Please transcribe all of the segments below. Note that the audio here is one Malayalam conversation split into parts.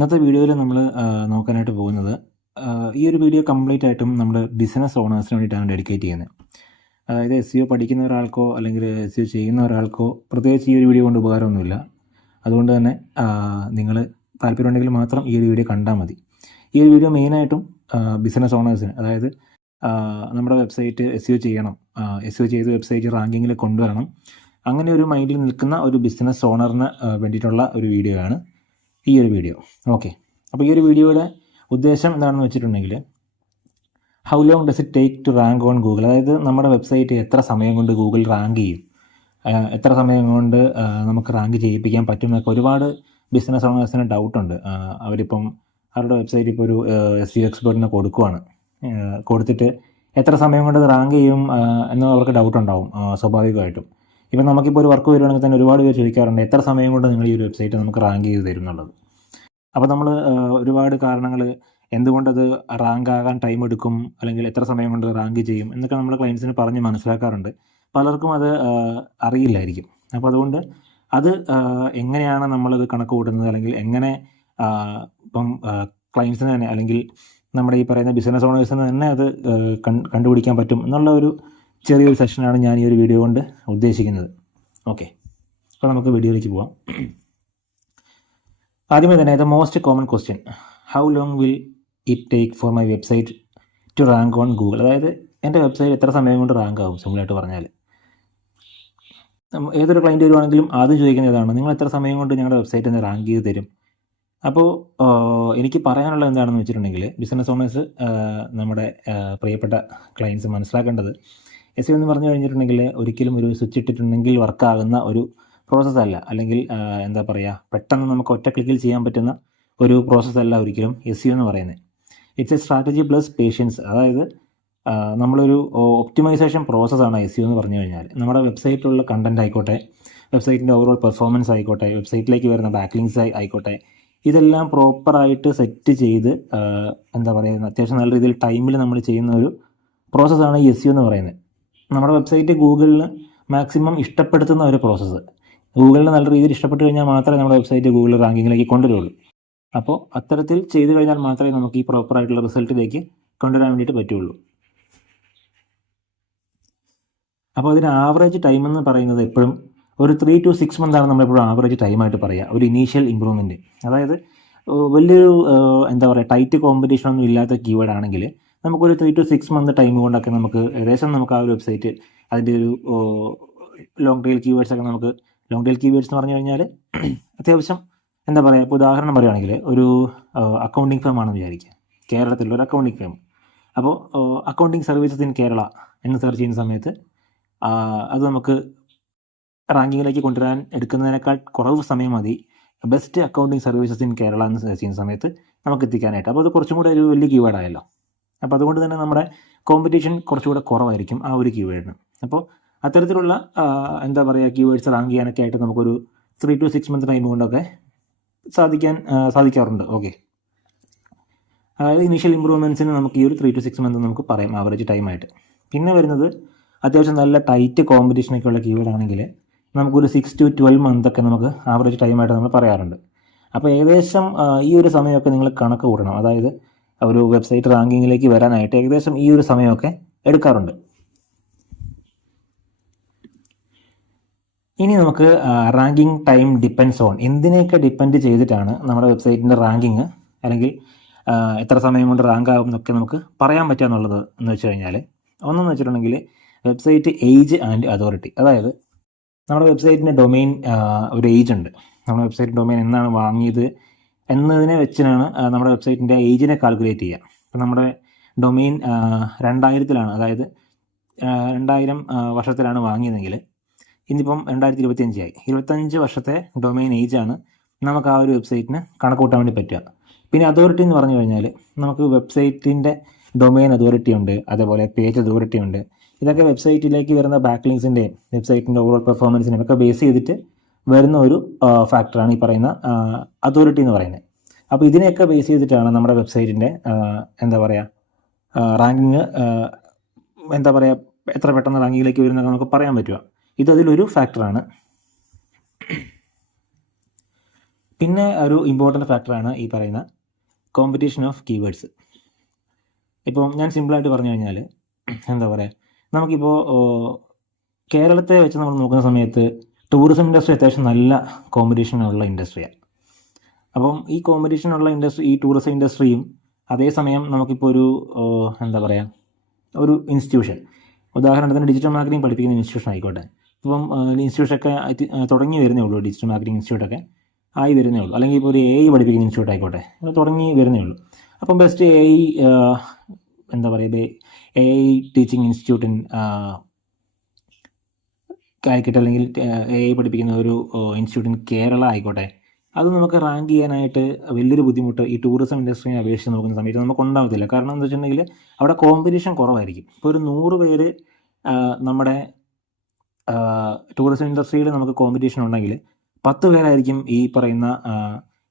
ഇന്നത്തെ വീഡിയോയിൽ നമ്മൾ നോക്കാനായിട്ട് പോകുന്നത് ഈ ഒരു വീഡിയോ കംപ്ലീറ്റ് ആയിട്ടും നമ്മൾ ബിസിനസ് ഓണേഴ്സിന് വേണ്ടിയിട്ടാണ് ഡെഡിക്കേറ്റ് ചെയ്യുന്നത്. അതായത് SEO പഠിക്കുന്ന ഒരാൾക്കോ അല്ലെങ്കിൽ SEO ചെയ്യുന്ന ഒരാൾക്കോ പ്രത്യേകിച്ച് ഈ ഒരു വീഡിയോ കൊണ്ട് ഉപകാരമൊന്നുമില്ല. അതുകൊണ്ട് തന്നെ നിങ്ങൾ താല്പര്യമുണ്ടെങ്കിൽ മാത്രം ഈ ഒരു വീഡിയോ കണ്ടാൽ മതി. ഈ ഒരു വീഡിയോ മെയിനായിട്ടും ബിസിനസ് ഓണേഴ്സിന്, അതായത് നമ്മുടെ വെബ്സൈറ്റ് SEO ചെയ്യണം, SEO ചെയ്ത് വെബ്സൈറ്റ് റാങ്കിങ്ങിൽ കൊണ്ടുവരണം, അങ്ങനെ ഒരു മൈൻഡിൽ നിൽക്കുന്ന ഒരു ബിസിനസ് ഓണറിന് വേണ്ടിയിട്ടുള്ള ഒരു വീഡിയോ ആണ് ഈ ഒരു വീഡിയോ. ഓക്കെ, അപ്പോൾ ഈ ഒരു വീഡിയോയുടെ ഉദ്ദേശം എന്താണെന്ന് വെച്ചിട്ടുണ്ടെങ്കിൽ, how long does it take to rank on Google. അതായത് നമ്മുടെ വെബ്സൈറ്റ് എത്ര സമയം കൊണ്ട് ഗൂഗിൾ റാങ്ക് ചെയ്യും, എത്ര സമയം കൊണ്ട് നമുക്ക് റാങ്ക് ചെയ്യിപ്പിക്കാൻ പറ്റുമെന്നൊക്കെ ഒരുപാട് ബിസിനസ് ഓണേഴ്സിന് ഡൗട്ടുണ്ട്. അവരിപ്പം അവരുടെ വെബ്സൈറ്റ് ഇപ്പോൾ ഒരു SEO എക്സ്പെർട്ടിന് കൊടുക്കുവാണ്, കൊടുത്തിട്ട് എത്ര സമയം കൊണ്ട് റാങ്ക് ചെയ്യും എന്ന് അവർക്ക് ഡൗട്ട് ഉണ്ടാവും സ്വാഭാവികമായിട്ടും. ഇപ്പം നമുക്കിപ്പോൾ ഒരു വർക്ക് വരുവാണെങ്കിൽ തന്നെ ഒരുപാട് പേര് ചോദിക്കാറുണ്ട്, എത്ര സമയം കൊണ്ട് നിങ്ങൾ ഈ ഒരു വെബ്സൈറ്റ് നമുക്ക് റാങ്ക് ചെയ്ത് തരും എന്നുള്ളത്. അപ്പോൾ നമ്മൾ ഒരുപാട് കാരണങ്ങൾ, എന്തുകൊണ്ടത് റാങ്ക് ആകാൻ ടൈം എടുക്കും, അല്ലെങ്കിൽ എത്ര സമയം കൊണ്ട് റാങ്ക് ചെയ്യും എന്നൊക്കെ നമ്മൾ ക്ലയൻസിന് പറഞ്ഞ് മനസ്സിലാക്കാറുണ്ട്. പലർക്കും അത് അറിയില്ലായിരിക്കും. അപ്പോൾ അതുകൊണ്ട് അത് എങ്ങനെയാണ് നമ്മളത് കണക്ക് കൂട്ടുന്നത്, അല്ലെങ്കിൽ എങ്ങനെ ഇപ്പം ക്ലയൻസിന് തന്നെ അല്ലെങ്കിൽ നമ്മുടെ ഈ പറയുന്ന ബിസിനസ് ഓണേഴ്സിന് തന്നെ അത് കണ്ടുപിടിക്കാൻ പറ്റും എന്നുള്ള ഒരു ചെറിയൊരു സെഷനാണ് ഞാൻ ഈ ഒരു വീഡിയോ കൊണ്ട് ഉദ്ദേശിക്കുന്നത്. ഓക്കെ, അപ്പോൾ നമുക്ക് വീഡിയോയിലേക്ക് പോവാം. ആദ്യമേ തന്നെ the most common question, how long will it take for my website to rank on Google. അതായത് എൻ്റെ വെബ്സൈറ്റ് എത്ര സമയം കൊണ്ട് റാങ്ക് ആകും. സിമ്പിളായിട്ട് പറഞ്ഞാൽ, ഏതൊരു ക്ലയൻറ്റ് വരുവാണെങ്കിലും ആദ്യം ചോദിക്കുന്നതാണ്, നിങ്ങൾ എത്ര സമയം കൊണ്ട് ഞങ്ങളുടെ വെബ്സൈറ്റ് ഒന്ന് റാങ്ക് ചെയ്ത് തരും. അപ്പോൾ എനിക്ക് പറയാനുള്ളത് എന്താണെന്ന് വെച്ചിട്ടുണ്ടെങ്കിൽ, ബിസിനസ് ഓണേഴ്സ്, നമ്മുടെ പ്രിയപ്പെട്ട ക്ലയൻറ്റ്സ് മനസ്സിലാക്കേണ്ടത്, SEO എന്ന് പറഞ്ഞു കഴിഞ്ഞിട്ടുണ്ടെങ്കിൽ ഒരിക്കലും ഒരു സ്വിച്ച് ഇട്ടിട്ടുണ്ടെങ്കിൽ വർക്കാകുന്ന ഒരു പ്രോസസ്സല്ല, അല്ലെങ്കിൽ എന്താ പറയുക, പെട്ടെന്ന് നമുക്ക് ഒറ്റ ക്ലിക്കിൽ ചെയ്യാൻ പറ്റുന്ന ഒരു പ്രോസസ്സല്ല ഒരിക്കലും SEO എന്ന് പറയുന്നത്. It's a strategy plus patience. അതായത് നമ്മളൊരു ഒപ്റ്റിമൈസേഷൻ പ്രോസസ്സാണ് SEO എന്ന് പറഞ്ഞു കഴിഞ്ഞാൽ. നമ്മുടെ വെബ്സൈറ്റിലുള്ള കണ്ടൻറ് ആയിക്കോട്ടെ, വെബ്സൈറ്റിൻ്റെ ഓവറോൾ പെർഫോമൻസ് ആയിക്കോട്ടെ, വെബ്സൈറ്റിലേക്ക് വരുന്ന ബാക്ക്ലിങ്സ് ആയിക്കോട്ടെ, ഇതെല്ലാം പ്രോപ്പറായിട്ട് സെറ്റ് ചെയ്ത് എന്താ പറയുക, അത്യാവശ്യം നല്ല രീതിയിൽ ടൈമിൽ നമ്മൾ ചെയ്യുന്ന ഒരു പ്രോസസ്സാണ് ഈ SEO എന്ന് പറയുന്നത്. നമ്മുടെ വെബ്സൈറ്റ് ഗൂഗിളിന് മാക്സിമം ഇഷ്ടപ്പെടുത്തുന്ന ഒരു പ്രോസസ്സ്. ഗൂഗിളിന് നല്ല രീതിയിൽ ഇഷ്ടപ്പെട്ട് കഴിഞ്ഞാൽ മാത്രമേ നമ്മുടെ വെബ്സൈറ്റ് ഗൂഗിൾ റാങ്കിങ്ങിലേക്ക് കൊണ്ടുവരുള്ളൂ. അപ്പോൾ അത്തരത്തിൽ ചെയ്തു കഴിഞ്ഞാൽ മാത്രമേ നമുക്ക് ഈ പ്രോപ്പറായിട്ടുള്ള റിസൾട്ടിലേക്ക് കൊണ്ടുവരാൻ വേണ്ടിയിട്ട് പറ്റുള്ളൂ. അപ്പോൾ അതിന് ആവറേജ് ടൈം എന്ന് പറയുന്നത് എപ്പോഴും ഒരു 3 to 6 മന്താണ് നമ്മളെപ്പോഴും ആവറേജ് ടൈമായിട്ട് പറയുക, ഒരു ഇനീഷ്യൽ ഇമ്പ്രൂവ്മെൻറ്റ്. അതായത് വലിയൊരു എന്താ പറയുക, ടൈറ്റ് കോമ്പറ്റീഷൻ ഒന്നും ഇല്ലാത്ത കീവേഡ് ആണെങ്കിൽ നമുക്കൊരു 3 to 6 മന്ത് ടൈം കൊണ്ടൊക്കെ നമുക്ക് ഏകദേശം നമുക്ക് ആ ഒരു വെബ്സൈറ്റ് അതിൻ്റെ ഒരു ലോങ് ടെയിൽ കീവേഡ്സൊക്കെ നമുക്ക്, ലോങ് ടെയിൽ കീവേഡ്സ് എന്ന് പറഞ്ഞു കഴിഞ്ഞാൽ അത്യാവശ്യം എന്താ പറയുക, ഇപ്പോൾ ഉദാഹരണം പറയുകയാണെങ്കിൽ ഒരു അക്കൗണ്ടിങ് ഫേം ആണെന്ന് വിചാരിക്കുക, കേരളത്തിലുള്ള ഒരു അക്കൗണ്ടിങ് ഫേം. അപ്പോൾ അക്കൗണ്ടിങ് സർവീസസ് ഇൻ കേരള എന്ന് സെർച്ച് ചെയ്യുന്ന സമയത്ത് അത് നമുക്ക് റാങ്കിങ്ങിലേക്ക് കൊണ്ടുവരാൻ എടുക്കുന്നതിനേക്കാൾ കുറവ് സമയം മതി best accounting services in Kerala എന്ന് സെർച്ച് ചെയ്യുന്ന സമയത്ത് നമുക്ക് എത്തിക്കാനായിട്ട്. അപ്പോൾ അത് കുറച്ചും കൂടെ ഒരു വലിയ കീവേഡായല്ലോ. അപ്പോൾ അതുകൊണ്ട് തന്നെ നമ്മുടെ കോമ്പറ്റീഷൻ കുറച്ചുകൂടെ കുറവായിരിക്കും ആ ഒരു കീവേഡിന്. അപ്പോൾ അത്തരത്തിലുള്ള എന്താ പറയുക, കീവേഡ്സ് റാങ്ക് ചെയ്യാനൊക്കെ ആയിട്ട് നമുക്കൊരു 3 to 6 മന്ത് ടൈം കൊണ്ടൊക്കെ സാധിക്കാറുണ്ട്. ഓക്കെ, അതായത് ഇനീഷ്യൽ ഇമ്പ്രൂവ്മെൻറ്റ്സിന് നമുക്ക് ഈ ഒരു 3 to 6 മന്ത് നമുക്ക് പറയാം ആവറേജ് ടൈമായിട്ട്. പിന്നെ വരുന്നത് അത്യാവശ്യം നല്ല ടൈറ്റ് കോമ്പറ്റീഷനൊക്കെ ഉള്ള കീവേഡ് ആണെങ്കിൽ നമുക്കൊരു 6 to 12 മന്തൊക്കെ നമുക്ക് ആവറേജ് ടൈമായിട്ട് നമ്മൾ പറയാറുണ്ട്. അപ്പോൾ ഏകദേശം ഈ ഒരു സമയമൊക്കെ നിങ്ങൾ കണക്ക് കൂട്ടണം. അതായത് ഒരു വെബ്സൈറ്റ് റാങ്കിങ്ങിലേക്ക് വരാനായിട്ട് ഏകദേശം ഈ ഒരു സമയമൊക്കെ എടുക്കാറുണ്ട്. ഇനി നമുക്ക് റാങ്കിങ് ടൈം ഡിപ്പെൻഡ്സ് ഓൺ, എന്തിനെയൊക്കെ ഡിപ്പെൻഡ് ചെയ്തിട്ടാണ് നമ്മുടെ വെബ്സൈറ്റിൻ്റെ റാങ്കിങ്, അല്ലെങ്കിൽ എത്ര സമയം കൊണ്ട് റാങ്ക് ആകും എന്നൊക്കെ നമുക്ക് പറയാൻ പറ്റുക എന്നുള്ളത് എന്ന് വെച്ച് കഴിഞ്ഞാൽ, ഒന്നെന്ന് വെച്ചിട്ടുണ്ടെങ്കിൽ വെബ്സൈറ്റ് ഏജ് ആൻഡ് അതോറിറ്റി. അതായത് നമ്മുടെ വെബ്സൈറ്റിൻ്റെ ഡൊമെയിൻ ഒരു ഏജ് ഉണ്ട്. നമ്മുടെ വെബ്സൈറ്റ് ഡൊമെയിൻ എന്നാണ് വാങ്ങിയത് എന്നതിനെ വെച്ചിട്ടാണ് നമ്മുടെ വെബ്സൈറ്റിൻ്റെ ഏജിനെ കാൽക്കുലേറ്റ് ചെയ്യുക. അപ്പോൾ നമ്മുടെ ഡൊമെയിൻ 2000-ലാണ്, അതായത് 2000 വർഷത്തിലാണ് വാങ്ങിയതെങ്കിൽ ഇന്നിപ്പം 2025 ആയി. 25 വർഷത്തെ ഡൊമെയിൻ ഏജാണ് നമുക്ക് ആ ഒരു വെബ്സൈറ്റിന് കണക്ക് കൂട്ടാൻ വേണ്ടി പറ്റുക. പിന്നെ അതോറിറ്റി എന്ന് പറഞ്ഞു കഴിഞ്ഞാൽ നമുക്ക് വെബ്സൈറ്റിൻ്റെ ഡൊമെയിൻ അതോറിറ്റി ഉണ്ട്, അതേപോലെ പേജ് അതോറിറ്റി ഉണ്ട്. ഇതൊക്കെ വെബ്സൈറ്റിലേക്ക് വരുന്ന ബാക്ക്ലിങ്സിൻ്റെയും വെബ്സൈറ്റിൻ്റെ ഓവറോൾ പെർഫോമൻസിനെയും ഒക്കെ ബേസ് ചെയ്തിട്ട് വരുന്ന ഒരു ഫാക്ടറാണ് ഈ പറയുന്ന അതോറിറ്റി എന്ന് പറയുന്നത്. അപ്പോൾ ഇതിനെയൊക്കെ ബേസ് ചെയ്തിട്ടാണ് നമ്മുടെ വെബ്സൈറ്റിൻ്റെ എന്താ പറയുക, റാങ്കിങ് എന്താ പറയുക, എത്ര പെട്ടെന്ന് റാങ്കിങ്ങിലേക്ക് വരുന്നതൊക്കെ നമുക്ക് പറയാൻ പറ്റുക. ഇതതിലൊരു ഫാക്ടറാണ്. പിന്നെ ഒരു ഇമ്പോർട്ടൻ്റ് ഫാക്ടറാണ് ഈ പറയുന്ന കോമ്പറ്റീഷൻ ഓഫ് കീവേഡ്സ്. ഇപ്പോൾ ഞാൻ സിമ്പിളായിട്ട് പറഞ്ഞു കഴിഞ്ഞാൽ എന്താ പറയുക, നമുക്കിപ്പോൾ കേരളത്തെ വെച്ച് നമ്മൾ നോക്കുന്ന സമയത്ത് ടൂറിസം ഇൻഡസ്ട്രി അത്യാവശ്യം നല്ല കോമ്പറ്റീഷനുള്ള ഇൻഡസ്ട്രിയാണ്. അപ്പം ഈ കോമ്പറ്റീഷനുള്ള ഇൻഡസ്ട്രി, ഈ ടൂറിസം ഇൻഡസ്ട്രിയും അതേസമയം നമുക്കിപ്പോൾ ഒരു എന്താ പറയുക, ഒരു ഇൻസ്റ്റിറ്റ്യൂഷൻ, ഉദാഹരണത്തിന് ഡിജിറ്റൽ മാർക്കറ്റിംഗ് പഠിപ്പിക്കുന്ന ഇൻസ്റ്റിറ്റ്യൂഷൻ ആയിക്കോട്ടെ. ഇപ്പം ഇൻസ്റ്റിറ്റ്യൂഷനൊക്കെ തുടങ്ങി വരുന്നേ ഉള്ളൂ, ഡിജിറ്റൽ മാർക്കറ്റിംഗ് ഇൻസ്റ്റിറ്റ്യൂട്ടൊക്കെ ആയി വരുന്നേ ഉള്ളൂ. അല്ലെങ്കിൽ ഇപ്പോൾ ഒരു AI പഠിപ്പിക്കുന്ന ഇൻസ്റ്റിറ്റ്യൂട്ട് ആയിക്കോട്ടെ, അത് തുടങ്ങി വരുന്നേ ഉള്ളൂ. അപ്പം ബെസ്റ്റ് AI എന്താ പറയുക, AI ടീച്ചിങ് ഇൻസ്റ്റിറ്റ്യൂട്ടിൻ ആയിക്കോട്ടെ, അല്ലെങ്കിൽ AI പഠിപ്പിക്കുന്ന ഒരു ഇൻസ്റ്റിറ്റ്യൂട്ടിൻ കേരള ആയിക്കോട്ടെ, അത് നമുക്ക് റാങ്ക് ചെയ്യാനായിട്ട് വലിയൊരു ബുദ്ധിമുട്ട് ഈ ടൂറിസം ഇൻഡസ്ട്രിയെ അപേക്ഷിച്ച് നോക്കുന്ന സമയത്ത് നമുക്ക് ഉണ്ടാകത്തില്ല. കാരണം എന്താ വെച്ചിട്ടുണ്ടെങ്കിൽ അവിടെ കോമ്പറ്റീഷൻ കുറവായിരിക്കും. ഇപ്പോൾ ഒരു 100 പേര് നമ്മുടെ ടൂറിസം ഇൻഡസ്ട്രിയിൽ നമുക്ക് കോമ്പറ്റീഷൻ ഉണ്ടെങ്കിൽ 10 പേരായിരിക്കും ഈ പറയുന്ന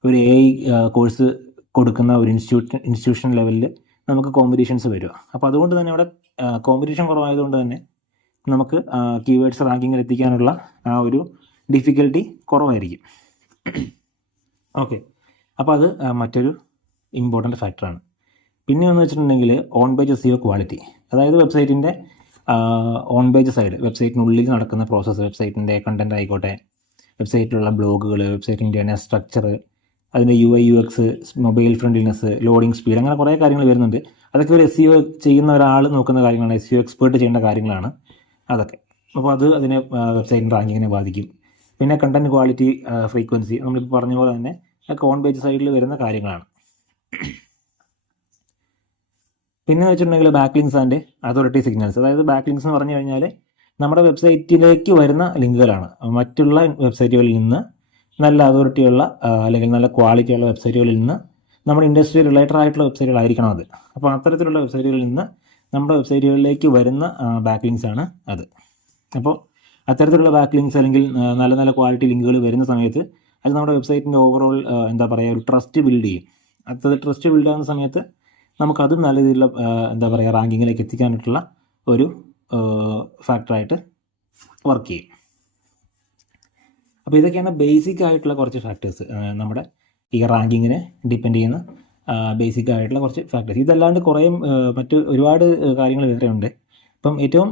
ഒരു AI കോഴ്സ് കൊടുക്കുന്ന ഒരു ഇൻസ്റ്റിറ്റ്യൂഷൻ ലെവലിൽ നമുക്ക് കോമ്പറ്റീഷൻസ് വരിക. അപ്പോൾ അതുകൊണ്ട് തന്നെ അവിടെ കോമ്പറ്റീഷൻ കുറവായതുകൊണ്ട് തന്നെ നമുക്ക് കീവേഡ്സ് റാങ്കിങ്ങിൽ എത്തിക്കാനുള്ള ആ ഒരു ഡിഫിക്കൽട്ടി കുറവായിരിക്കും. ഓക്കെ, അപ്പോൾ അത് മറ്റൊരു ഇമ്പോർട്ടൻ്റ് ഫാക്ടറാണ്. പിന്നെ എന്ന് വെച്ചിട്ടുണ്ടെങ്കിൽ ഓൺ പേജ് SEO ക്വാളിറ്റി, അതായത് വെബ്സൈറ്റിൻ്റെ ഓൺ പേജ് സൈഡ്, വെബ്സൈറ്റിനുള്ളിൽ നടക്കുന്ന പ്രോസസ്സ്, വെബ്സൈറ്റിൻ്റെ കണ്ടൻറ് ആയിക്കോട്ടെ, വെബ്സൈറ്റിലുള്ള ബ്ലോഗുകൾ, വെബ്സൈറ്റിൻ്റെ സ്ട്രക്ചർ, അതിൻ്റെ UI UX, mobile friendliness, loading speed, അങ്ങനെ കുറേ കാര്യങ്ങൾ വരുന്നുണ്ട്. അതൊക്കെ ഒരു SEO ചെയ്യുന്ന ഒരാൾ നോക്കുന്ന കാര്യങ്ങളാണ്, SEO എക്സ്പേർട്ട് ചെയ്യേണ്ട കാര്യങ്ങളാണ് അതൊക്കെ. അപ്പോൾ അത് അതിനെ വെബ്സൈറ്റിൻ്റെ റാങ്കിങ്ങിനെ ബാധിക്കും. പിന്നെ കണ്ടൻറ് ക്വാളിറ്റി, ഫ്രീക്വൻസി, നമ്മളിപ്പോൾ പറഞ്ഞ പോലെ തന്നെ ഒക്കെ ഓൺ പേജ് സൈഡിൽ വരുന്ന കാര്യങ്ങളാണ്. പിന്നെ വെച്ചിട്ടുണ്ടെങ്കിൽ back links and authority signals. അതായത് ബാക്ക് ലിങ്ക്സ് എന്ന് പറഞ്ഞു കഴിഞ്ഞാൽ നമ്മുടെ വെബ്സൈറ്റിലേക്ക് വരുന്ന ലിങ്കുകളാണ്. മറ്റുള്ള വെബ്സൈറ്റുകളിൽ നിന്ന്, നല്ല അതോറിറ്റിയുള്ള അല്ലെങ്കിൽ നല്ല ക്വാളിറ്റിയുള്ള വെബ്സൈറ്റുകളിൽ നിന്ന്, നമ്മുടെ ഇൻഡസ്ട്രി റിലേറ്റഡ് ആയിട്ടുള്ള വെബ്സൈറ്റുകളായിരിക്കണം അത്. അപ്പോൾ അത്തരത്തിലുള്ള വെബ്സൈറ്റുകളിൽ നിന്ന് നമ്മുടെ വെബ്സൈറ്റുകളിലേക്ക് വരുന്ന ബാക്ക് ലിങ്ക്സ് ആണ് അത്. അപ്പോൾ അത്തരത്തിലുള്ള ബാക്ക് ലിങ്ക്സ് അല്ലെങ്കിൽ നല്ല നല്ല ക്വാളിറ്റി ലിങ്കുകൾ വരുന്ന സമയത്ത് അത് നമ്മുടെ വെബ്സൈറ്റിൻ്റെ ഓവറോൾ എന്താ പറയുക, ഒരു ട്രസ്റ്റ് ബിൽഡ് ചെയ്യും. അത് ട്രസ്റ്റ് ബിൽഡ് ആകുന്ന സമയത്ത് നമുക്കതും നല്ല രീതിയിലുള്ള എന്താ പറയുക, റാങ്കിങ്ങിലേക്ക് എത്തിക്കാനായിട്ടുള്ള ഒരു ഫാക്ടറായിട്ട് വർക്ക് ചെയ്യും. അപ്പോൾ ഇതൊക്കെയാണ് ബേസിക് ആയിട്ടുള്ള കുറച്ച് ഫാക്ടേഴ്സ്, നമ്മുടെ ഈ റാങ്കിങ്ങിനെ ഡിപ്പെൻഡ് ചെയ്യുന്ന ബേസിക് ആയിട്ടുള്ള കുറച്ച് ഫാക്ടേഴ്സ്. ഇതല്ലാണ്ട് കുറേ മറ്റ് ഒരുപാട് കാര്യങ്ങൾ വേറെ ഉണ്ട്. ഇപ്പം ഏറ്റവും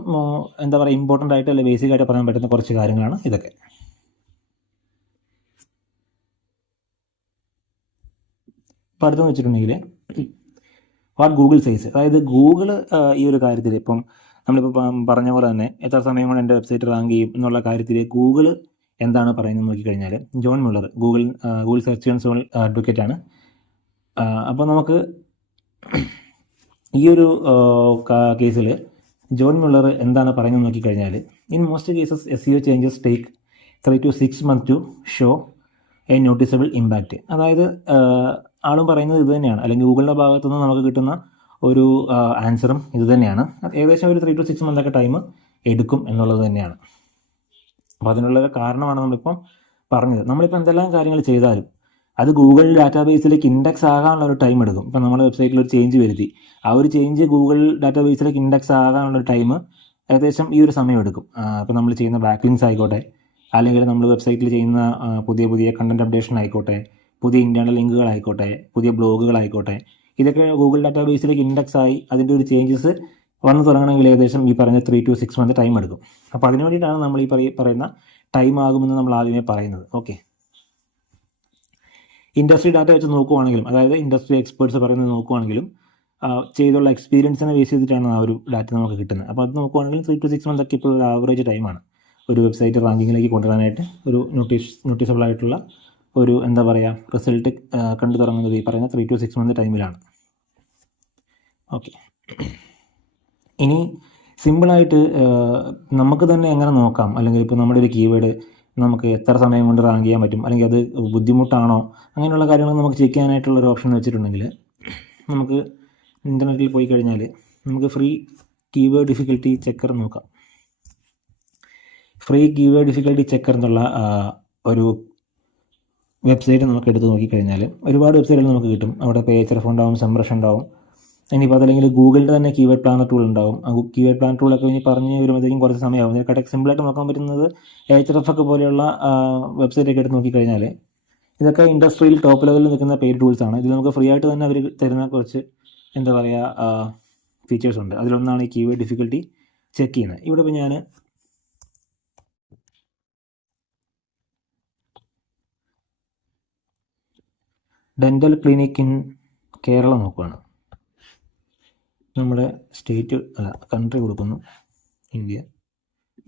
എന്താ പറയുക, ഇമ്പോർട്ടൻ്റ് ആയിട്ട് അല്ലെങ്കിൽ ബേസിക് ആയിട്ട് പറയാൻ പറ്റുന്ന കുറച്ച് കാര്യങ്ങളാണ് ഇതൊക്കെ. ഇപ്പോൾ അടുത്തെന്ന് വെച്ചിട്ടുണ്ടെങ്കിൽ വാട്ട് ഗൂഗിൾ സൈസ്, അതായത് ഗൂഗിൾ ഈ ഒരു കാര്യത്തിൽ ഇപ്പം നമ്മളിപ്പോൾ പറഞ്ഞ പോലെ തന്നെ എത്ര സമയം കൊണ്ട് എൻ്റെ വെബ്സൈറ്റ് റാങ്ക് ചെയ്യും എന്നുള്ള കാര്യത്തിൽ ഗൂഗിൾ എന്താണ് പറയുന്നത് നോക്കിക്കഴിഞ്ഞാൽ, John Muller Google search console advocate ആണ്. അപ്പോൾ നമുക്ക് ഈ ഒരു കേസിൽ ജോൺ മുള്ളർ എന്താണ് പറയുന്നത് നോക്കിക്കഴിഞ്ഞാൽ, in most cases SEO changes take 3 to 6 months to show a noticeable impact. അതായത് ആളും പറയുന്നത് ഇത് തന്നെയാണ്, അല്ലെങ്കിൽ ഗൂഗിളിൻ്റെ ഭാഗത്തുനിന്ന് നമുക്ക് കിട്ടുന്ന ഒരു ആൻസറും ഇത് തന്നെയാണ്. ഏകദേശം ഒരു 3 to 6 months ഒക്കെ ടൈം എടുക്കും എന്നുള്ളത് തന്നെയാണ്. അപ്പോൾ അതിനുള്ള കാരണമാണ് നമ്മളിപ്പം പറഞ്ഞത്. നമ്മളിപ്പോൾ എന്തെല്ലാം കാര്യങ്ങൾ ചെയ്താലും അത് ഗൂഗിൾ ഡാറ്റാബേസിലേക്ക് ഇൻഡെക്സ് ആകാനുള്ള ഒരു ടൈം എടുക്കും. ഇപ്പം നമ്മുടെ വെബ്സൈറ്റിൽ ഒരു ചേഞ്ച് വരുത്തി, ആ ഒരു ചേഞ്ച് ഗൂഗിൾ ഡാറ്റാബേസിലേക്ക് ഇൻഡെക്സ് ആകാനുള്ള ടൈം ഏകദേശം ഈ ഒരു സമയം എടുക്കും. ഇപ്പോൾ നമ്മൾ ചെയ്യുന്ന ബാക്ക് ലിങ്ക്സ് ആയിക്കോട്ടെ, അല്ലെങ്കിൽ നമ്മൾ വെബ്സൈറ്റിൽ ചെയ്യുന്ന പുതിയ കണ്ടൻറ് അപ്ഡേഷൻ ആയിക്കോട്ടെ, പുതിയ ഇൻറ്റേർണൽ ലിങ്കുകളായിക്കോട്ടെ, പുതിയ ബ്ലോഗുകളായിക്കോട്ടെ, ഇതൊക്കെ ഗൂഗിൾ ഡാറ്റാബേസിലേക്ക് ഇൻഡെക്സ് ആയി അതിൻ്റെ ഒരു ചേഞ്ചസ് വന്ന് തുടങ്ങണമെങ്കിൽ ഏകദേശം ഈ പറഞ്ഞ 3 to 6 months ടൈം എടുക്കും. അപ്പോൾ അതിന് വേണ്ടിയിട്ടാണ് നമ്മൾ ഈ പറയുന്ന ടൈം ആകുമെന്ന് നമ്മൾ ആദ്യമേ പറയുന്നത്. ഓക്കെ, ഇൻഡസ്ട്രി ഡാറ്റ വെച്ച് നോക്കുവാണെങ്കിലും, അതായത് ഇൻഡസ്ട്രി എക്സ്പേർട്സ് പറയുന്നത് നോക്കുവാണെങ്കിലും, ചെയ്തുള്ള എക്സ്പീരിയൻസിനെ ബേസ് ചെയ്തിട്ടാണ് ആ ഒരു ഡാറ്റ നമുക്ക് കിട്ടുന്നത്. അപ്പോൾ അത് നോക്കുവാണെങ്കിലും 3 to 6 months ഒക്കെ ഇപ്പോൾ ഒരു ആവറേജ് ടൈമാണ് ഒരു വെബ്സൈറ്റ് റാങ്കിങ്ങിലേക്ക് കൊണ്ടുവരാനായിട്ട്. ഒരു നോട്ടീസബിൾ ആയിട്ടുള്ള ഒരു എന്താ പറയുക, റിസൾട്ട് കണ്ടു തുടങ്ങുന്നത് ഈ പറയുന്ന 3 to 6 months ടൈമിലാണ്. ഓക്കെ, ഇനി സിമ്പിളായിട്ട് നമുക്ക് തന്നെ എങ്ങനെ നോക്കാം, അല്ലെങ്കിൽ ഇപ്പോൾ നമ്മുടെ ഒരു കീവേഡ് നമുക്ക് എത്ര സമയം കൊണ്ട് റാങ്ക് ചെയ്യാൻ പറ്റും, അല്ലെങ്കിൽ അത് ബുദ്ധിമുട്ടാണോ, അങ്ങനെയുള്ള കാര്യങ്ങൾ നമുക്ക് ചെക്ക് ചെയ്യാനായിട്ടുള്ള ഒരു ഓപ്ഷൻ വെച്ചിട്ടുണ്ടെങ്കിൽ, നമുക്ക് ഇൻ്റർനെറ്റിൽ പോയി കഴിഞ്ഞാൽ നമുക്ക് ഫ്രീ കീവേഡ് ഡിഫിക്കൽട്ടി ചെക്കർ നോക്കാം. ഫ്രീ കീവേഡ് ഡിഫിക്കൽട്ടി ചെക്കർ എന്നുള്ള ഒരു വെബ്സൈറ്റ് നമുക്ക് എടുത്ത് നോക്കിക്കഴിഞ്ഞാൽ ഒരുപാട് വെബ്സൈറ്റുകൾ നമുക്ക് കിട്ടും. അവിടെ PageRef ഉണ്ടാവും, SEMrush ഉണ്ടാവും. ഇനിയിപ്പോൾ അതല്ലെങ്കിൽ ഗൂഗിളിൻ്റെ തന്നെ കീവേഡ് പ്ലാനർ ടൂൾ ഉണ്ടാവും. ആ കീവേഡ് പ്ലാനർ ടൂളൊക്കെ ഇനി പറഞ്ഞ് വരുമ്പോഴത്തേക്കും കുറച്ച് സമയമാകും. ഇതിനെക്കാട്ടൊക്കെ സിമ്പിളായിട്ട് നോക്കാൻ പറ്റുന്നത് PageRef ഒക്കെ പോലെയുള്ള വെബ്സൈറ്റൊക്കെ എടുത്ത് നോക്കിക്കഴിഞ്ഞാൽ ഇതൊക്കെ ഇൻഡസ്ട്രിയിൽ ടോപ്പ് ലെവലിൽ നിൽക്കുന്ന പെയ്ഡ് ടൂൾസ് ആണ്. ഇതിൽ നമുക്ക് ഫ്രീ ആയിട്ട് തന്നെ അവർ തരുന്ന കുറച്ച് എന്താ പറയുക ഫീച്ചേഴ്സ് ഉണ്ട്. അതിലൊന്നാണ് ഈ കീവേഡ് ഡിഫിക്കൽട്ടി ചെക്ക് ചെയ്യുന്നത്. ഇവിടെ ഇപ്പോൾ ഞാൻ ഡെൻ്റൽ ക്ലിനിക് ഇൻ കേരള നോക്കുകയാണ്. നമ്മുടെ സ്റ്റേറ്റ് അല്ല കൺട്രി കൊടുക്കുന്നു, ഇന്ത്യ.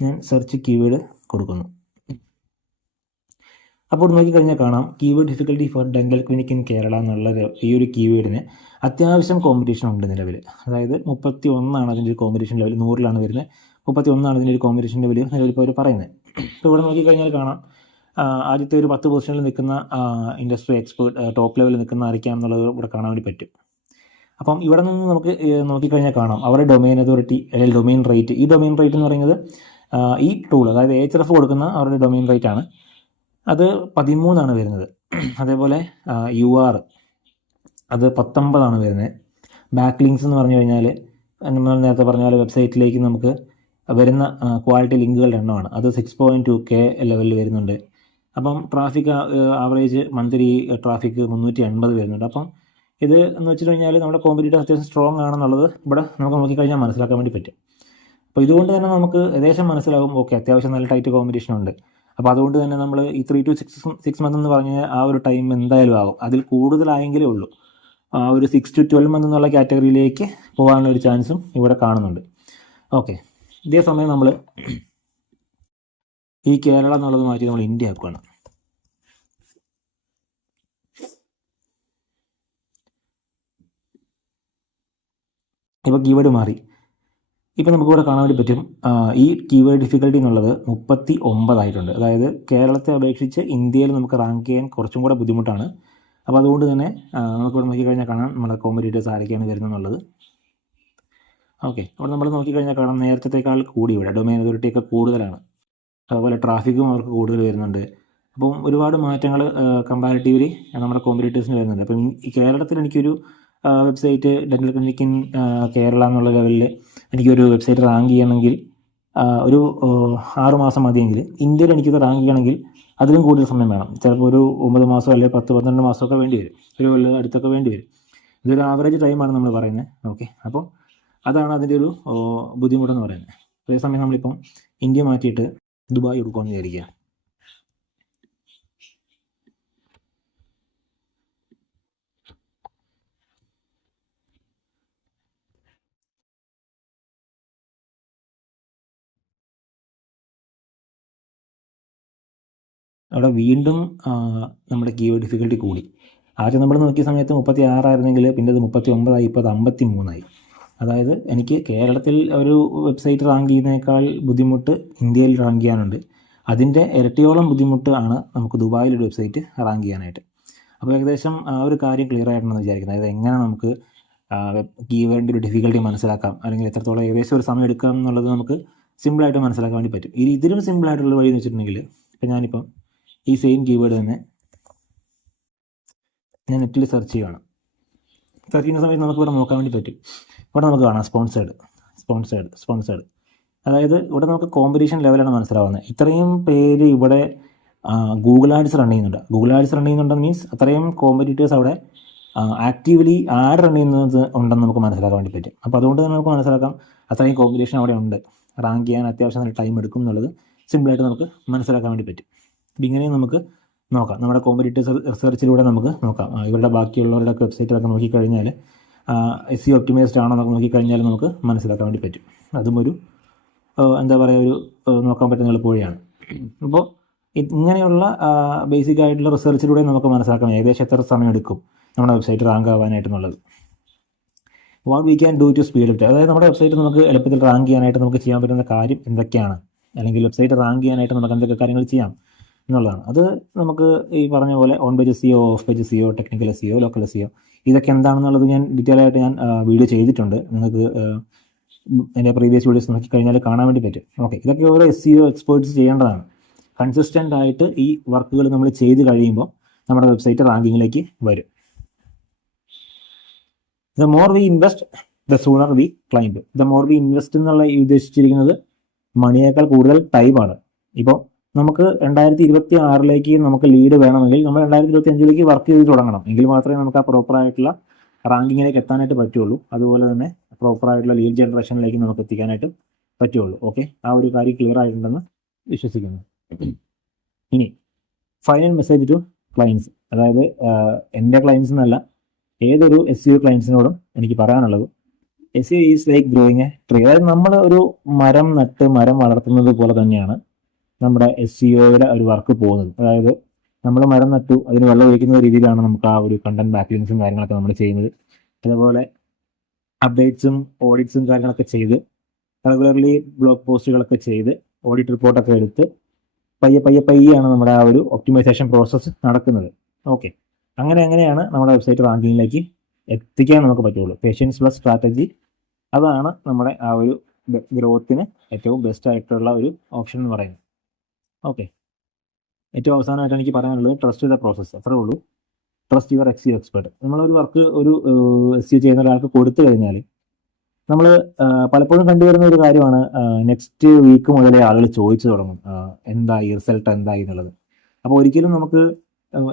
ഞാൻ സെർച്ച് കീവേഡ് കൊടുക്കുന്നു. അപ്പോൾ നോക്കിക്കഴിഞ്ഞാൽ കാണാം keyword difficulty for dental clinic in Kerala എന്നുള്ള ഈ ഒരു കീവേഡിന് അത്യാവശ്യം കോമ്പറ്റീഷൻ ഉണ്ട് നിലവിൽ. അതായത് 31 അതിൻ്റെ ഒരു കോമ്പറ്റീഷൻ ലെവൽ, 100ലാണ് വരുന്നത്. 31 ഇതിൻ്റെ ഒരു കോമ്പറ്റീഷൻ ലെവൽ നിലവിൽ ഇപ്പോൾ അവർ പറയുന്നത്. ഇപ്പോൾ ഇവിടെ നോക്കിക്കഴിഞ്ഞാൽ കാണാം ആദ്യത്തെ ഒരു 10 പൊസിഷനിൽ നിൽക്കുന്ന ഇൻഡസ്ട്രി എക്സ്പേർട്ട് ടോപ്പ് ലെവലിൽ നിൽക്കുന്ന ആരൊക്കെയാണെന്നുള്ളത് ഇവിടെ കാണാൻ വേണ്ടി പറ്റും. അപ്പം ഇവിടെ നിന്ന് നമുക്ക് നോക്കിക്കഴിഞ്ഞാൽ കാണാം അവരുടെ ഡൊമെയിൻ അതോറിറ്റി അല്ലെങ്കിൽ ഡൊമെയിൻ റേറ്റ്. ഈ ഡൊമെയിൻ റേറ്റ് എന്ന് പറയുന്നത് ഈ ടൂൾ അതായത് HRF കൊടുക്കുന്ന അവരുടെ ഡൊമെയിൻ റേറ്റ് ആണ്. അത് 13 വരുന്നത്. അതേപോലെ UR അത് 19 വരുന്നത്. ബാക്ക് ലിങ്ക്സ് എന്ന് പറഞ്ഞു കഴിഞ്ഞാൽ നമ്മൾ നേരത്തെ പറഞ്ഞ പോലെ വെബ്സൈറ്റിലേക്ക് നമുക്ക് വരുന്ന ക്വാളിറ്റി ലിങ്കുകളുടെ എണ്ണമാണ്. അത് 6.2K ലെവലിൽ വരുന്നുണ്ട്. അപ്പം ട്രാഫിക് ആവറേജ് മന്ത്ലി ട്രാഫിക് 380 വരുന്നുണ്ട്. അപ്പം ഇത് എന്ന് വെച്ചിട്ട് കഴിഞ്ഞാൽ നമ്മുടെ കോമ്പറ്റീറ്റർ അത്യാവശ്യം സ്ട്രോങ് ആണെന്നുള്ളത് ഇവിടെ നമുക്ക് നോക്കിക്കഴിഞ്ഞാൽ മനസ്സിലാക്കാൻ വേണ്ടി പറ്റും. അപ്പോൾ ഇതുകൊണ്ട് തന്നെ നമുക്ക് ഏകദേശം മനസ്സിലാകും ഓക്കെ അത്യാവശ്യം നല്ല ടൈറ്റ് കോമ്പറ്റീഷൻ ഉണ്ട്. അപ്പോൾ അതുകൊണ്ട് തന്നെ നമ്മൾ ഈ 3 to 6 മന്ത് എന്ന് പറഞ്ഞാൽ ആ ഒരു ടൈം എന്തായാലും ആകും. അതിൽ കൂടുതലായെങ്കിലേ ഉള്ളൂ ആ ഒരു 6 to 12 മന്ത് എന്നുള്ള കാറ്റഗറിയിലേക്ക് പോകാനുള്ള ഒരു ചാൻസും ഇവിടെ കാണുന്നുണ്ട്. ഓക്കെ, ഇതേ സമയം നമ്മൾ ഈ കേരള എന്നുള്ളത് മാറ്റി നമ്മൾ ഇന്ത്യ ആക്കുകയാണ്. ഇപ്പോൾ കീവേഡ് മാറി. ഇപ്പോൾ നമുക്കിവിടെ കാണാൻ വേണ്ടി പറ്റും ഈ കീവേഡ് ഡിഫിക്കൽട്ടി എന്നുള്ളത് 39 ആയിട്ടുണ്ട്. അതായത് കേരളത്തെ അപേക്ഷിച്ച് ഇന്ത്യയിൽ നമുക്ക് റാങ്ക് ചെയ്യാൻ കുറച്ചും കൂടെ ബുദ്ധിമുട്ടാണ്. അപ്പോൾ അതുകൊണ്ട് തന്നെ നമുക്കിവിടെ നോക്കിക്കഴിഞ്ഞാൽ കാണാം നമ്മുടെ കോമ്പറ്റീറ്റേഴ്സ് ആരൊക്കെയാണ് വരുന്നതെന്നുള്ളത്. ഓക്കെ, അവിടെ നമ്മൾ നോക്കിക്കഴിഞ്ഞാൽ കാണാം നേരത്തേക്കാൾ കൂടി ഇവിടെ ഡൊമെയിൻ അതോറിറ്റിയൊക്കെ കൂടുതലാണ്. അതുപോലെ ട്രാഫിക്കും അവർക്ക് കൂടുതൽ വരുന്നുണ്ട്. അപ്പം ഒരുപാട് മാറ്റങ്ങൾ കമ്പാരിറ്റീവ്ലി നമ്മുടെ കോമ്പറ്റീറ്റേഴ്സിന് വരുന്നുണ്ട്. അപ്പം ഈ കേരളത്തിൽ എനിക്കൊരു website dental clinic in Kerala എന്നുള്ള ലെവലിൽ എനിക്കൊരു വെബ്സൈറ്റ് റാങ്ക് ചെയ്യണമെങ്കിൽ ഒരു 6 മാസം മതിയെങ്കിൽ ഇന്ത്യയിൽ എനിക്കിത് റാങ്ക് ചെയ്യണമെങ്കിൽ അതിലും കൂടുതൽ സമയം വേണം. ചിലപ്പോൾ ഒരു 9 മാസം അല്ലെങ്കിൽ 10-12 മാസമൊക്കെ വേണ്ടി വരും. ഒരു കൊല്ലം അടുത്തൊക്കെ വേണ്ടി വരും. ഇതൊരു ആവറേജ് ടൈമാണ് നമ്മൾ പറയുന്നത്. ഓക്കെ, അപ്പോൾ അതാണ് അതിൻ്റെ ഒരു ബുദ്ധിമുട്ടെന്ന് പറയുന്നത്. അതേസമയം നമ്മളിപ്പം ഇന്ത്യ മാറ്റിയിട്ട് ദുബായ് എടുക്കുമെന്ന് വിചാരിക്കുക. അവിടെ വീണ്ടും നമ്മുടെ കീവേഡ് ഡിഫിക്കൽട്ടി കൂടി. ആദ്യം നമ്മൾ നോക്കിയ സമയത്ത് 36 ആയിരുന്നെങ്കിൽ പിന്നെ അത് 39 ഇപ്പോൾ അത് 53 അതായത് എനിക്ക് കേരളത്തിൽ ഒരു വെബ്സൈറ്റ് റാങ്ക് ചെയ്യുന്നതിനേക്കാൾ ബുദ്ധിമുട്ട് ഇന്ത്യയിൽ റാങ്ക് ചെയ്യാനുണ്ട്. അതിൻ്റെ ഇരട്ടിയോളം ബുദ്ധിമുട്ട് ആണ് നമുക്ക് ദുബായിലൊരു വെബ്സൈറ്റ് റാങ്ക് ചെയ്യാനായിട്ട്. അപ്പോൾ ഏകദേശം ആ ഒരു കാര്യം ക്ലിയർ ആയിട്ടുണ്ടെന്ന് വിചാരിക്കുന്നത്. അതായത് എങ്ങനെ നമുക്ക് കീവേഡിൻ്റെ ഒരു ഡിഫിക്കൽട്ടി മനസ്സിലാക്കാം, അല്ലെങ്കിൽ എത്രത്തോളം ഏകദേശം ഒരു സമയം എടുക്കാം എന്നുള്ളത് നമുക്ക് സിമ്പിളായിട്ട് മനസ്സിലാക്കാൻ വേണ്ടി പറ്റും. ഇതിലും സിമ്പിളായിട്ടുള്ള വഴി എന്ന് വെച്ചിട്ടുണ്ടെങ്കിൽ ഇപ്പം ഞാനിപ്പം ഈ സെയിം കീവേഡ് തന്നെ ഞാൻ നെറ്റിൽ സെർച്ച് ചെയ്യുകയാണ്. സെർച്ച് ചെയ്യുന്ന സമയത്ത് നമുക്ക് ഇവിടെ നോക്കാൻ വേണ്ടി പറ്റും. ഇവിടെ നമുക്ക് കാണാം സ്പോൺസേഡ്. അതായത് ഇവിടെ നമുക്ക് കോമ്പറ്റീഷൻ ലെവലാണ് മനസ്സിലാവുന്നത്. ഇത്രയും പേര് ഇവിടെ ഗൂഗിൾ ആഡ്സ് റൺ ചെയ്യുന്നുണ്ട്. ഗൂഗിൾ ആഡ്സ് റൺ ചെയ്യുന്നുണ്ടെന്ന് മീൻസ് അത്രയും കോമ്പറ്റീറ്റേഴ്സ് അവിടെ ആക്റ്റീവ്ലി ആഡ് റൺ ചെയ്യുന്നത് ഉണ്ടെന്ന് നമുക്ക് മനസ്സിലാക്കാൻ വേണ്ടി പറ്റും. അപ്പോൾ അതുകൊണ്ട് തന്നെ നമുക്ക് മനസ്സിലാക്കാം അത്രയും കോമ്പറ്റീഷൻ അവിടെ ഉണ്ട്. റാങ്ക് ചെയ്യാൻ അത്യാവശ്യം നല്ല ടൈം എടുക്കും എന്നുള്ളത് സിമ്പിളായിട്ട് നമുക്ക് മനസ്സിലാക്കാൻ വേണ്ടി പറ്റും. അപ്പം ഇങ്ങനെയും നമുക്ക് നോക്കാം. നമ്മുടെ കോമ്പറ്റീറ്റേഴ്സ് റിസർച്ചിലൂടെ നമുക്ക് നോക്കാം. ഇവരുടെ ബാക്കിയുള്ളവരുടെ വെബ്സൈറ്റിലൊക്കെ നോക്കിക്കഴിഞ്ഞാൽ SEO ഒപ്റ്റിമൈസ്ഡ് ആണോ എന്നൊക്കെ നോക്കിക്കഴിഞ്ഞാൽ നമുക്ക് മനസ്സിലാക്കാൻ വേണ്ടി പറ്റും. അതും ഒരു എന്താ പറയുക ഒരു നോക്കാൻ പറ്റുന്ന എളുപ്പവഴിയാണ്. അപ്പോൾ ഇങ്ങനെയുള്ള ബേസിക് ആയിട്ടുള്ള റിസർച്ചിലൂടെ നമുക്ക് മനസ്സിലാക്കാം ഏകദേശം എത്ര സമയം എടുക്കും നമ്മുടെ വെബ്സൈറ്റ് റാങ്ക് ആവാനായിട്ടെന്നുള്ളത്. What we can do to speed it, അതായത് നമ്മുടെ വെബ്സൈറ്റ് നമുക്ക് എളുപ്പത്തിൽ റാങ്ക് ചെയ്യാനായിട്ട് നമുക്ക് ചെയ്യാൻ പറ്റുന്ന കാര്യം എന്തൊക്കെയാണ്, അല്ലെങ്കിൽ വെബ്സൈറ്റ് റാങ്ക് ചെയ്യാനായിട്ട് നമുക്ക് എന്തൊക്കെ കാര്യങ്ങൾ ചെയ്യാം എന്നുള്ളതാണ്. അത് നമുക്ക് ഈ പറഞ്ഞ പോലെ on page SEO, of page SEO, technical SEO, local SEO ഇതൊക്കെ എന്താണെന്നുള്ളത് ഞാൻ ഡീറ്റെയിൽ ആയിട്ട് ഞാൻ വീഡിയോ ചെയ്തിട്ടുണ്ട്. നിങ്ങൾക്ക് എൻ്റെ പ്രീവിയസ് വീഡിയോസ് നോക്കിക്കഴിഞ്ഞാൽ കാണാൻ വേണ്ടി പറ്റും. ഓക്കെ, ഇതൊക്കെ ഓരോ SEO എക്സ്പേർട്സ് ചെയ്യേണ്ടതാണ്. കൺസിസ്റ്റൻ്റ് ആയിട്ട് ഈ വർക്കുകൾ നമ്മൾ ചെയ്ത് കഴിയുമ്പോൾ നമ്മുടെ വെബ്സൈറ്റ് റാങ്കിങ്ങിലേക്ക് വരും. The more we invest the sooner we climb. The more we invest എന്നുള്ള ഉദ്ദേശിച്ചിരിക്കുന്നത് മണിയേക്കാൾ കൂടുതൽ ടൈമാണ്. ഇപ്പോൾ നമുക്ക് 2026 നമുക്ക് ലീഡ് വേണമെങ്കിൽ നമ്മൾ 2025 വർക്ക് ചെയ്ത് തുടങ്ങണം. എങ്കിൽ മാത്രമേ നമുക്ക് ആ പ്രോപ്പറായിട്ടുള്ള റാങ്കിങ്ങിലേക്ക് എത്താനായിട്ട് പറ്റുള്ളൂ. അതുപോലെ തന്നെ പ്രോപ്പറായിട്ടുള്ള ലീഡ് ജനറേഷനിലേക്ക് നമുക്ക് എത്തിക്കാനായിട്ട് പറ്റുള്ളൂ. ഓക്കെ, ആ ഒരു കാര്യം ക്ലിയർ ആയിട്ടുണ്ടെന്ന് വിശ്വസിക്കുന്നു. ഇനി ഫൈനൽ മെസ്സേജ് ടു ക്ലയൻസ്, അതായത് എൻ്റെ ക്ലയൻസ് എന്നല്ല, ഏതൊരു SEO ക്ലയൻസിനോടും എനിക്ക് പറയാനുള്ളത്, SEO is like growing A tree. അതായത് നമ്മൾ ഒരു മരം നട്ട് മരം വളർത്തുന്നത് പോലെ തന്നെയാണ് നമ്മുടെ SEOയുടെ ഒരു വർക്ക് പോകുന്നത്. അതായത് നമ്മൾ മരം നട്ടു, അതിന് വെള്ളം ഒഴിക്കുന്ന രീതിയിലാണ് നമുക്ക് ആ ഒരു കണ്ടന്റ് ബാക്ക്ലിങ്സും കാര്യങ്ങളൊക്കെ നമ്മൾ ചെയ്യുന്നത്. അതേപോലെ അപ്ഡേറ്റ്സും ഓഡിറ്റ്സും കാര്യങ്ങളൊക്കെ ചെയ്ത് റെഗുലർലി ബ്ലോഗ് പോസ്റ്റുകളൊക്കെ ചെയ്ത് ഓഡിറ്റ് റിപ്പോർട്ടൊക്കെ എടുത്ത് പയ്യെയാണ് നമ്മുടെ ആ ഒരു ഒപ്റ്റിമൈസേഷൻ പ്രോസസ്സ് നടക്കുന്നത്. ഓക്കെ, അങ്ങനെയാണ് നമ്മുടെ വെബ്സൈറ്റ് റാങ്കിങ്ങിലേക്ക് എത്തിക്കാൻ നമുക്ക് പറ്റുള്ളൂ. പേഷ്യൻസ് പ്ലസ് സ്ട്രാറ്റജി, അതാണ് നമ്മുടെ ആ ഒരു ഗ്രോത്തിന് ഏറ്റവും ബെസ്റ്റ് ആയിട്ടുള്ള ഒരു ഓപ്ഷൻ എന്ന് പറയുന്നത്. ഓക്കെ, ഏറ്റവും അവസാനമായിട്ട് എനിക്ക് പറയാനുള്ളത് ട്രസ്റ്റ് ദ പ്രോസസ്സ്, അത്രേ ഉള്ളൂ. Trust your SEO expert. നമ്മളൊരു വർക്ക് ഒരു SEO ചെയ്യുന്ന ഒരാൾക്ക് കൊടുത്തു കഴിഞ്ഞാൽ നമ്മൾ പലപ്പോഴും കണ്ടുവരുന്ന ഒരു കാര്യമാണ്, നെക്സ്റ്റ് വീക്ക് മുതലേ ആളുകൾ ചോദിച്ചു തുടങ്ങും എന്തായി റിസൾട്ട് എന്തായി എന്നുള്ളത്. അപ്പോൾ ഒരിക്കലും നമുക്ക്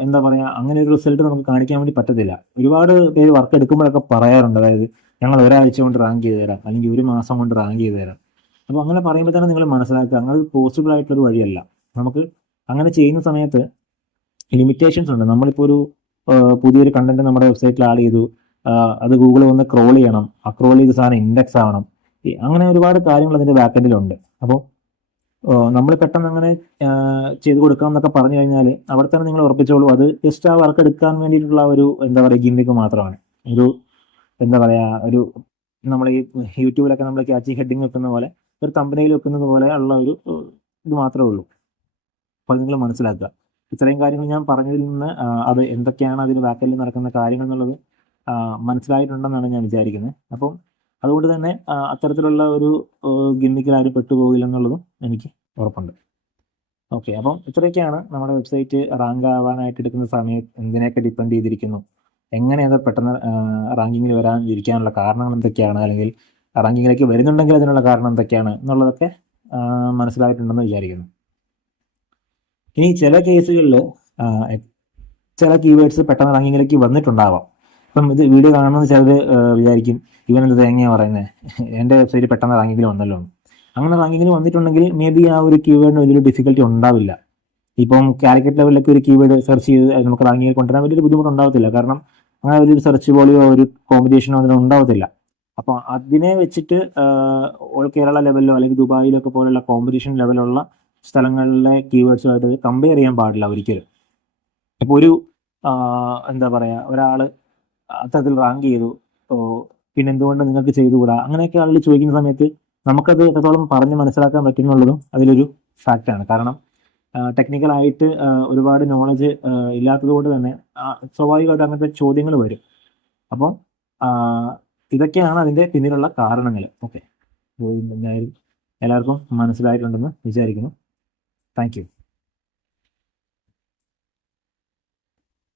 എന്താ പറയുക, അങ്ങനെ ഒരു റിസൾട്ട് നമുക്ക് കാണിക്കാൻ വേണ്ടി പറ്റത്തില്ല. ഒരുപാട് പേര് വർക്ക് എടുക്കുമ്പോഴൊക്കെ പറയാറുണ്ട്, അതായത് ഞങ്ങൾ ഒരാഴ്ച കൊണ്ട് റാങ്ക് ചെയ്ത് തരാം, അല്ലെങ്കിൽ ഒരു മാസം കൊണ്ട് റാങ്ക് ചെയ്ത് തരാം. അപ്പോൾ അങ്ങനെ പറയുമ്പോൾ തന്നെ നിങ്ങൾ മനസ്സിലാക്കുക, അങ്ങനെ പോസിബിൾ ആയിട്ടുള്ളൊരു വഴിയല്ല. നമുക്ക് അങ്ങനെ ചെയ്യുന്ന സമയത്ത് ലിമിറ്റേഷൻസ് ഉണ്ട്. നമ്മളിപ്പോൾ ഒരു പുതിയൊരു കണ്ടന്റ് നമ്മുടെ വെബ്സൈറ്റിൽ ആഡ് ചെയ്തു, അത് ഗൂഗിൾ വന്ന് ക്രോൾ ചെയ്യണം, ആ ക്രോൾ ചെയ്ത സാധനം ഇൻഡെക്സ് ആവണം, അങ്ങനെ ഒരുപാട് കാര്യങ്ങൾ അതിൻ്റെ ബാക്കെൻഡിലുണ്ട്. അപ്പോൾ നമ്മൾ പെട്ടെന്ന് അങ്ങനെ ചെയ്ത് കൊടുക്കാം എന്നൊക്കെ പറഞ്ഞു കഴിഞ്ഞാൽ അവിടെ തന്നെ നിങ്ങൾ ഉറപ്പിച്ചോളൂ, അത് ജസ്റ്റ് ആ വർക്ക് എടുക്കാൻ വേണ്ടിയിട്ടുള്ള ഒരു എന്താ പറയുക ഗിമ്മിക്ക് മാത്രമാണ്. ഒരു എന്താ പറയുക, ഒരു നമ്മൾ ഈ യൂട്യൂബിലൊക്കെ നമ്മൾ ക്യാച്ചി ഹെഡിങ് വെക്കുന്ന പോലെ, ഒരു തമ്പനയിൽ വെക്കുന്നത് പോലെ ഉള്ള ഒരു ഇത് മാത്രമേ ഉള്ളൂ. അപ്പോൾ നിങ്ങൾ മനസ്സിലാക്കുക. ഇത്രയും കാര്യങ്ങൾ ഞാൻ പറഞ്ഞതിൽ നിന്ന് അത് എന്തൊക്കെയാണ് അതിന് ബാക്കെൻഡിൽ നടക്കുന്ന കാര്യങ്ങൾ എന്നുള്ളത് മനസ്സിലായിട്ടുണ്ടെന്നാണ് ഞാൻ വിചാരിക്കുന്നത്. അപ്പം അതുകൊണ്ട് തന്നെ അത്തരത്തിലുള്ള ഒരു ഗിമ്മിക്കിൽ ആരും പെട്ടുപോകില്ലെന്നുള്ളതും എനിക്ക് ഉറപ്പുണ്ട്. ഓക്കെ, അപ്പം ഇത്രയൊക്കെയാണ് നമ്മുടെ വെബ്സൈറ്റ് റാങ്ക് ആവാനായിട്ട് എടുക്കുന്ന സമയത്ത് എന്തിനെയൊക്കെ ഡിപ്പെൻഡ് ചെയ്തിരിക്കുന്നു, എങ്ങനെ അത് പെട്ടെന്ന് റാങ്കിങ്ങിൽ ഇരിക്കാനുള്ള കാരണങ്ങൾ എന്തൊക്കെയാണ്, അല്ലെങ്കിൽ റാങ്കിങ്ങിലേക്ക് വരുന്നുണ്ടെങ്കിൽ അതിനുള്ള കാരണം എന്തൊക്കെയാണ് എന്നുള്ളതൊക്കെ മനസ്സിലായിട്ടുണ്ടെന്ന് വിചാരിക്കുന്നു. ഇനി ചില കേസുകളിൽ ചില കീവേഡ്സ് പെട്ടെന്ന് റാങ്കിങ്ങിലേക്ക് വന്നിട്ടുണ്ടാവാം. ഇപ്പം ഇത് വീഡിയോ കാണുന്നത് ചിലർ വിചാരിക്കും, ഇവനെന്ത് തേങ്ങയാണ് പറയുന്നത്, എൻ്റെ വെബ്സൈറ്റ് പെട്ടെന്ന് റാങ്കിങ്ങിൽ വന്നല്ലോ. അങ്ങനെ റാങ്കിങ്ങിൽ വന്നിട്ടുണ്ടെങ്കിൽ മേ ബി ആ ഒരു കീവേഡിന് വലിയൊരു ഡിഫിക്കൽറ്റി ഉണ്ടാവില്ല. ഇപ്പം കാലിക്കറ്റ് ലെവലിലൊക്കെ ഒരു കീവേഡ് സെർച്ച് ചെയ്ത് നമുക്ക് റാങ്കിങ്ങിൽ കൊണ്ടുവരാൻ വലിയൊരു ബുദ്ധിമുട്ടുണ്ടാവത്തില്ല. കാരണം അങ്ങനെ വലിയൊരു സെർച്ച് പോലെയോ ഒരു കോമ്പറ്റീഷനോ അതിന് ഉണ്ടാവത്തില്ല. അപ്പോൾ അതിനെ വെച്ചിട്ട് ഓൾ കേരള ലെവലിലോ അല്ലെങ്കിൽ ദുബായിലോ ഒക്കെ പോലുള്ള കോമ്പറ്റീഷൻ ലെവലുള്ള സ്ഥലങ്ങളിലെ കീവേഡ്സുമായിട്ട് കമ്പയർ ചെയ്യാൻ പാടില്ല ഒരിക്കലും. ഇപ്പോൾ ഒരു എന്താ പറയുക, ഒരാൾ അത്തരത്തിൽ റാങ്ക് ചെയ്തു, പിന്നെ എന്തുകൊണ്ട് നിങ്ങൾക്ക് ചെയ്തുകൂടാ, അങ്ങനെയൊക്കെ ആളുകൾ ചോദിക്കുന്ന സമയത്ത് നമുക്കത് എത്രത്തോളം പറഞ്ഞ് മനസ്സിലാക്കാൻ പറ്റുന്നുള്ളതും അതിലൊരു ഫാക്റ്റാണ്. കാരണം ടെക്നിക്കലായിട്ട് ഒരുപാട് നോളജ് ഇല്ലാത്തത് കൊണ്ട് തന്നെ സ്വാഭാവികമായിട്ട് അങ്ങനത്തെ ചോദ്യങ്ങൾ വരും. അപ്പം ഇതൊക്കെയാണ് അതിൻ്റെ പിന്നിലുള്ള കാരണങ്ങൾ. ഓക്കെ, എല്ലാവർക്കും മനസ്സിലായിട്ടുണ്ടെന്ന് വിചാരിക്കുന്നു. Thank you.